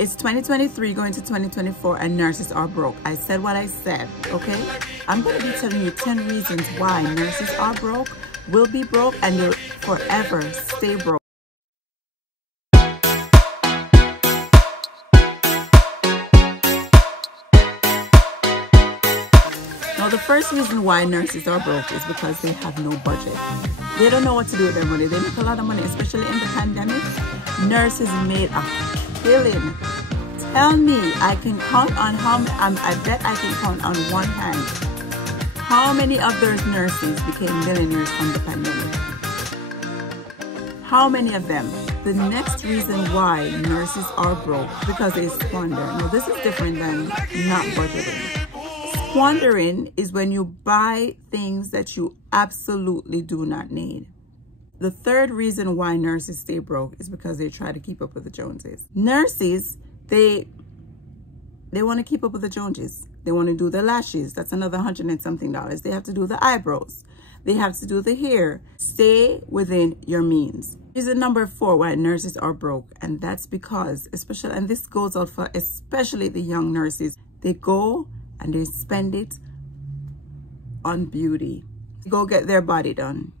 It's 2023 going to 2024 and nurses are broke. I said what I said, okay? I'm going to be telling you 10 reasons why nurses are broke, will be broke, and will forever stay broke. Now, the first reason why nurses are broke is because they have no budget. They don't know what to do with their money. They make a lot of money, especially in the pandemic. Nurses made a killing. Tell me, I can count on I bet I can count on one hand how many of those nurses became millionaires from the pandemic. How many of them? The next reason why nurses are broke, because they squander. Now, this is different than not budgeting. Squandering is when you buy things that you absolutely do not need. The third reason why nurses stay broke is because they try to keep up with the Joneses. Nurses, they want to keep up with the Joneses. They want to do the lashes. That's another $100 and something. They have to do the eyebrows. They have to do the hair. Stay within your means. Reason number 4 why nurses are broke, and that's because, especially, and this goes out for especially the young nurses, they go and they spend it on beauty. They go get their body done.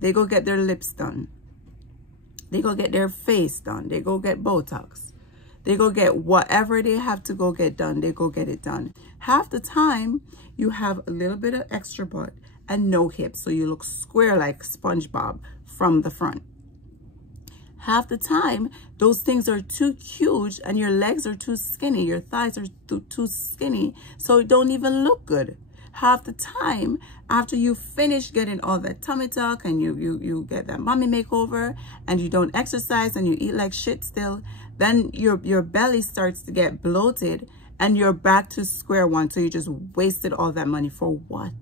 They go get their lips done. They go get their face done. They go get Botox. They go get whatever they have to go get done. They go get it done. Half the time, you have a little bit of extra butt and no hips, so you look square like SpongeBob from the front. Half the time, those things are too huge and your legs are too skinny. Your thighs are too skinny, so it don't even look good. Half the time, after you finish getting all that tummy tuck and you get that mommy makeover and you don't exercise and you eat like shit still, then your belly starts to get bloated and you're back to square one. So you just wasted all that money for what?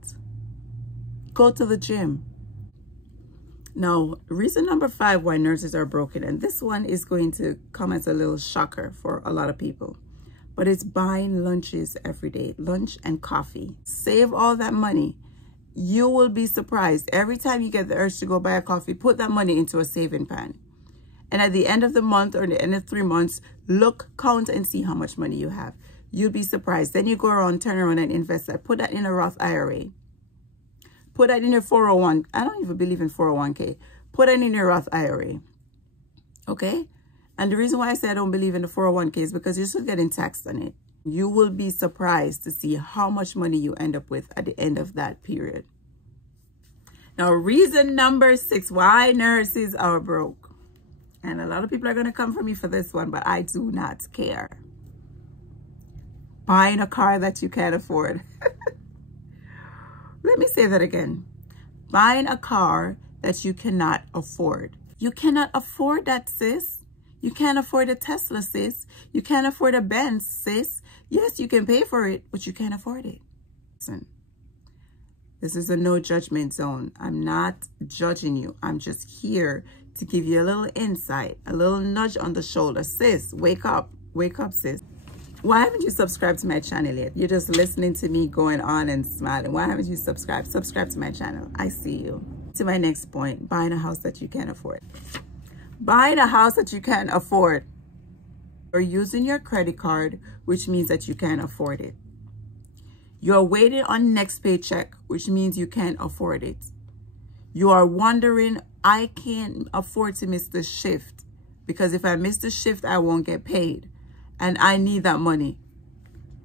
Go to the gym. Now, reason number 5 why nurses are broken, and this one is going to come as a little shocker for a lot of people, but it's buying lunches every day, lunch and coffee. Save all that money. You will be surprised. Every time you get the urge to go buy a coffee, put that money into a saving pan. And at the end of the month or the end of 3 months, look, count and see how much money you have. You'll be surprised. Then you go around, turn around and invest that. Put that in a Roth IRA. Put that in your 401. I don't even believe in 401k. Put it in your Roth IRA. Okay? And the reason why I say I don't believe in the 401k is because you're still getting taxed on it. You will be surprised to see how much money you end up with at the end of that period. Now, reason number 6 why nurses are broke. And a lot of people are going to come for me for this one, but I do not care. Buying a car that you can't afford. Let me say that again. Buying a car that you cannot afford. You cannot afford that, sis. You can't afford a Tesla, sis. You can't afford a Benz, sis. Yes, you can pay for it, but you can't afford it. Listen, this is a no judgment zone. I'm not judging you. I'm just here to give you a little insight, a little nudge on the shoulder. Sis, wake up. Wake up, sis. Why haven't you subscribed to my channel yet? You're just listening to me going on and smiling. Why haven't you subscribed? Subscribe to my channel. I see you. To my next point, buying a house that you can't afford. Buying a house that you can't afford. You're using your credit card, which means that you can't afford it. You're waiting on next paycheck, which means you can't afford it. You are wondering, I can't afford to miss the shift because if I miss the shift, I won't get paid. And I need that money.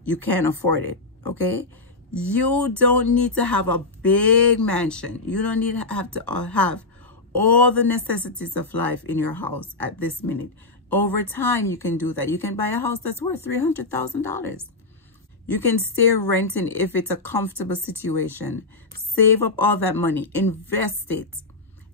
You can't afford it, okay? You don't need to have a big mansion. You don't need to have all the necessities of life in your house at this minute. Over time, you can do that. You can buy a house that's worth $300,000. You can stay renting if it's a comfortable situation. Save up all that money. Invest it.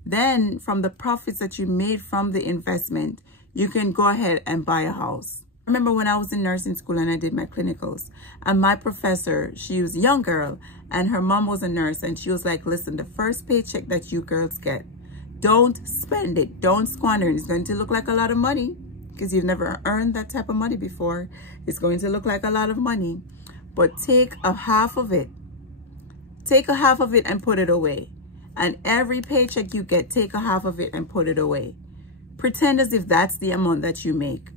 Then, from the profits that you made from the investment, you can go ahead and buy a house. I remember when I was in nursing school and I did my clinicals, and my professor, she was a young girl and her mom was a nurse, and she was like, listen, the first paycheck that you girls get, don't spend it, don't squander it. It's going to look like a lot of money because you've never earned that type of money before. It's going to look like a lot of money, but take a half of it. Take a half of it and put it away. And every paycheck you get, take a half of it and put it away. Pretend as if that's the amount that you make.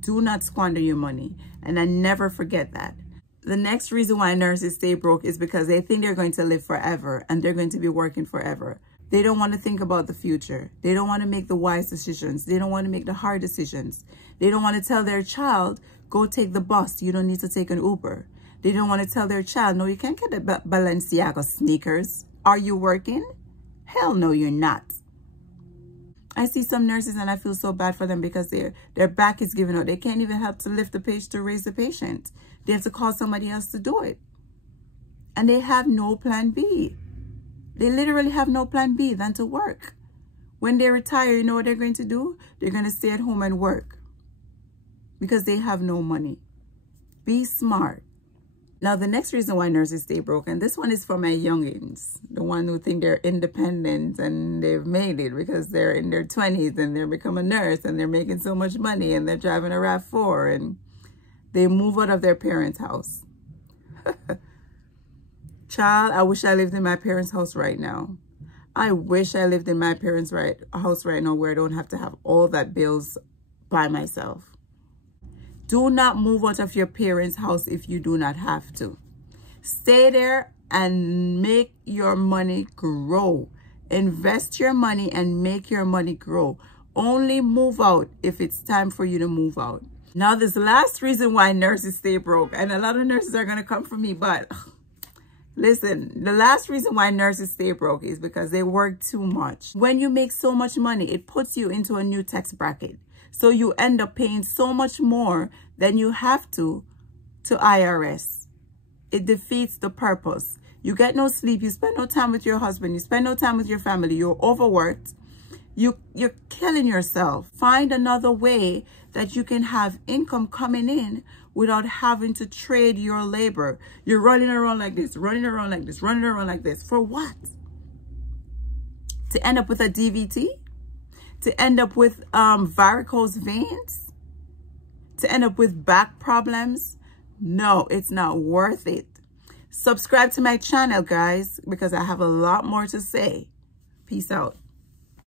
Do not squander your money. And I never forget that. The next reason why nurses stay broke is because they think they're going to live forever and they're going to be working forever. They don't want to think about the future. They don't want to make the wise decisions. They don't want to make the hard decisions. They don't want to tell their child, go take the bus. You don't need to take an Uber. They don't want to tell their child, no, you can't get the Balenciaga sneakers. Are you working? Hell no, you're not. I see some nurses and I feel so bad for them because their back is giving out. They can't even help to lift the patient, to raise the patient. They have to call somebody else to do it. And they have no plan B. They literally have no plan B than to work. When they retire, you know what they're going to do? They're going to stay at home and work because they have no money. Be smart. Now, the next reason why nurses stay broke, and this one is for my youngins, the one who think they're independent and they've made it because they're in their 20s and they're become a nurse and they're making so much money and they're driving a RAV4 and they move out of their parents' house. Child, I wish I lived in my parents' house right now. I wish I lived in my parents' house right now where I don't have to have all that bills by myself. Do not move out of your parents' house if you do not have to. Stay there and make your money grow. Invest your money and make your money grow. Only move out if it's time for you to move out. Now, this last reason why nurses stay broke, and a lot of nurses are going to come for me, but listen, the last reason why nurses stay broke is because they work too much. When you make so much money, it puts you into a new tax bracket. So you end up paying so much more than you have to IRS. It defeats the purpose. You get no sleep. You spend no time with your husband. You spend no time with your family. You're overworked. You're killing yourself. Find another way that you can have income coming in without having to trade your labor. You're running around like this, running around like this, running around like this. For what? To end up with a DVT? To end up with varicose veins? To end up with back problems? No, it's not worth it. Subscribe to my channel, guys, because I have a lot more to say. Peace out.